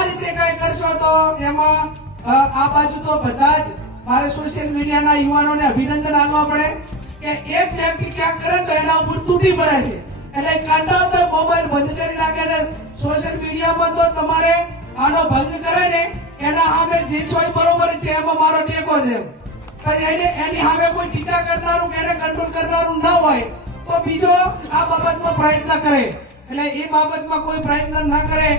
આ રીતે કઈ કરશો તો એમાં આ બાજુ તો બધા જ મારે સોશિયલ મીડિયાના યુવાનોને અભિનંદન આપવા પડે કે એક વ્યક્તિ ક્યાંક કરે તો એના ઉપર તૂટી પડે છે, એટલે કંટાળો તો મોબાઈલ બંધ કરી નાખે છે. સોશિયલ મીડિયામાં તો તમારે આનો ભંગ કરે ને એના સામે જે ચોય બરોબર છે એમાં મારો ટેકો છે. એની સામે કોઈ ટીકા કરનારું કે એને કંટ્રોલ કરનારું ન હોય તો બીજો આ બાબતમાં પ્રયત્ન કરે, એટલે એ બાબતમાં કોઈ પ્રયત્ન ના કરે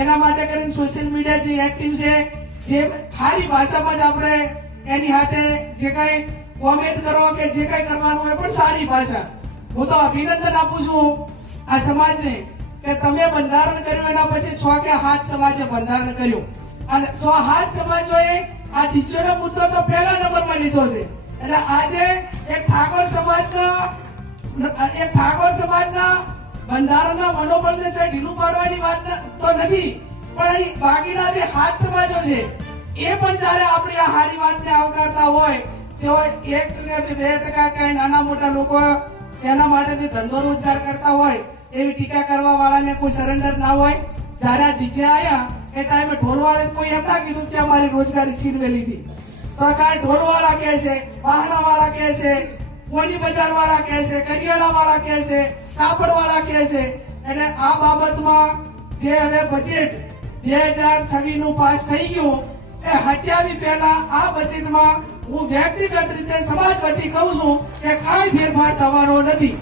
એના માટે કરીને સોશિયલ મીડિયા જે એક્ટિવ છે, જે સારી ભાષામાં જ આપણે એની સાથે જે કઈ કોમેન્ટ કરો કે જે કઈ કરવાનું હોય પણ સારી ભાષા. હું તો અભિનંદન આપું છું આ સમાજને કે તમે બંધારણ કર્યું એના પછી 6 કે 7 સમાજે બંધારણ કર્યું અને 6-7 સમાજોએ આ ટીચરનો મુદ્દો તો પહેલા નંબરમાં લીધો છે. એટલે આજે એક ઠાકોર સમાજના બંધારણના મનોબળને ઢીલું પાડવાની વાત તો નથી, પણ અહીં બાકીના જે 7 સમાજો છે એ પણ જયારે આપણી આ હારી વાતને આવકારતા હોય તેઓ 1% કે 2% કઈ નાના મોટા લોકો એના માટે ધંધો રોજગાર કરતા હોય એવી ટીકા કરવા વાળાને કોઈ સરેન્ડર ના હોય. જયારે આ ડીજે આયા એ ટાઈમે ઢોલવાળે કોઈ એમ ના કીધું કે અમારી રોજગારી છીનવેલી હતી, તો કાંઈ ઢોલવાળા કહે છે, વાહણાવાળા કહે છે, કોની બજાર વાળા કહે છે, કરિયાણા વાળા કહે છે, કાપડ વાળા કહે છે. એટલે આ બાબતમાં જે હવે બજેટ 2026 નું પાસ થઈ ગયું એ હત્યાની પહેલા આ બજેટમાં હું વ્યક્તિગત રીતે સમાજ વતી કહું છું કે કાંઈ ફેરફાર થવાનો નથી.